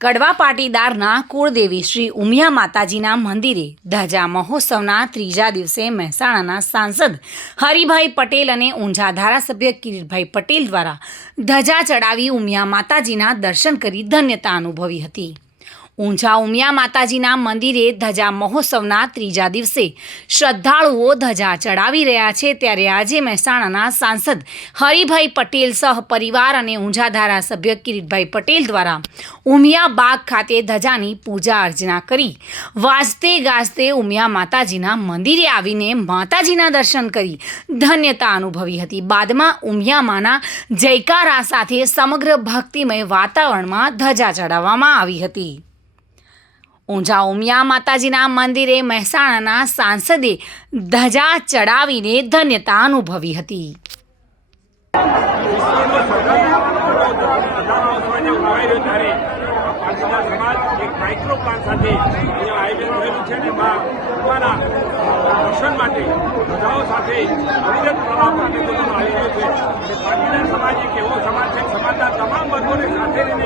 કડવા પાટીદારના કુળદેવી શ્રી ઉમિયા માતાજીના મંદિરે ધજા મહોત્સવના ત્રીજા દિવસે મહેસાણાના સાંસદ હરિભાઈ પટેલ અને ઊંઝા ધારાસભ્ય કિરીટભાઈ પટેલ દ્વારા ધજા ચડાવી ઉમિયા માતાજીના દર્શન કરી ધન્યતા અનુભવી હતી. ઊંઝા ઉમિયા માતાજીના મંદિરે ધજા મહોત્સવના ત્રીજા દિવસે શ્રદ્ધાળુઓ ધજા ચડાવી રહ્યા છે ત્યારે આજે મહેસાણાના સાંસદ હરિભાઈ પટેલ સહ પરિવાર અને ઊંઝા ધારાસભ્ય કિરીટભાઈ પટેલ દ્વારા ઉમિયા બાગ ખાતે ધજાની પૂજા અર્ચના કરી વાજતે ગાજતે ઉમિયા માતાજીના મંદિરે આવીને માતાજીના દર્શન કરી ધન્યતા અનુભવી હતી. બાદમાં ઉમિયામાના જયકારા સાથે સમગ્ર ભક્તિમય વાતાવરણમાં ધજા ચડાવવામાં આવી હતી. ઊંઝા ઉમિયા માતાજીના મંદિરે મહેસાણાના સાંસદે ધજા ચડાવીને ધન્યતા અનુભવી હતી. સમાજ એક એવો સમાજ છે સમાજના તમામ વર્ગોને સાથે રહીને